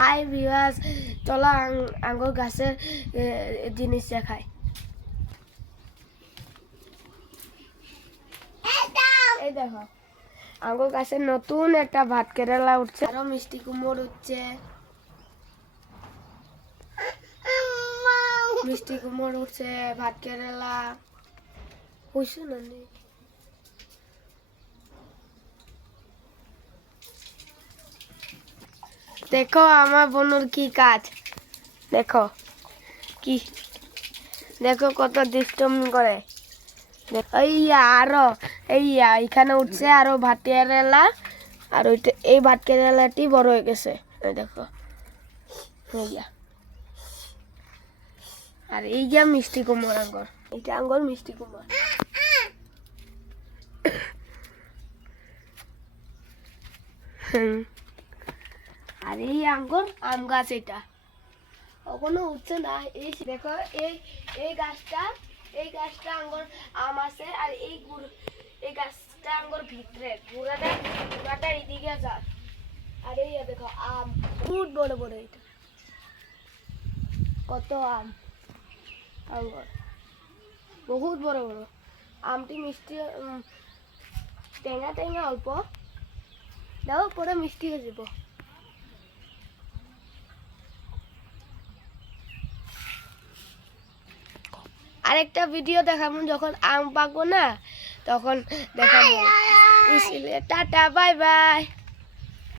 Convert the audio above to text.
Hi viewers চলো আঙ্গুর গাছের জিনিস দেখায় এই দেখো আঙ্গুর গাছের নতুন একটা ভাত কেরালা উঠছে। আরও মিষ্টি কুমড় উঠছে। মিষ্টি কুমড় উঠছে, ভাত কেরালা হইছে না দেখো আমার বোনের কি কাজ। দেখো কি দেখো কত দুষ্টমি করে। দেখো এই আরও এই এখানে উঠছে আরও ভাত কেরালা আর ওইটা এই ভাত কেরালাটি বড় হয়ে গেছে। দেখো আর এই যা মিষ্টি কুমড় আঙ্গর এইটা আঙ্গর মিষ্টি কুমড় হুম। আর এই আঙ্গুর আম গাছ এটা। কখনো উঠছে না। এই দেখো, এই এই গাছটা এই গাছটা আঙ্গুর আম আছে আর এই গুড় এই গাছটা আঙ্গুর ভিতরে। গুড়াটা গুড়াটা এইদিকে যায় আর এই দেখো, আম। বহুত বড় বড় এটা। কত আম আঙ্গুর। বহুত বড় বড়। আমটি মিষ্টি টেঙা টেঙা অল্প। দাও পরে মিষ্টি হয়ে যাব। আরেকটা ভিডিও দেখাবো যখন আম পাকবো না তখন দেখাবো। Tata bye bye.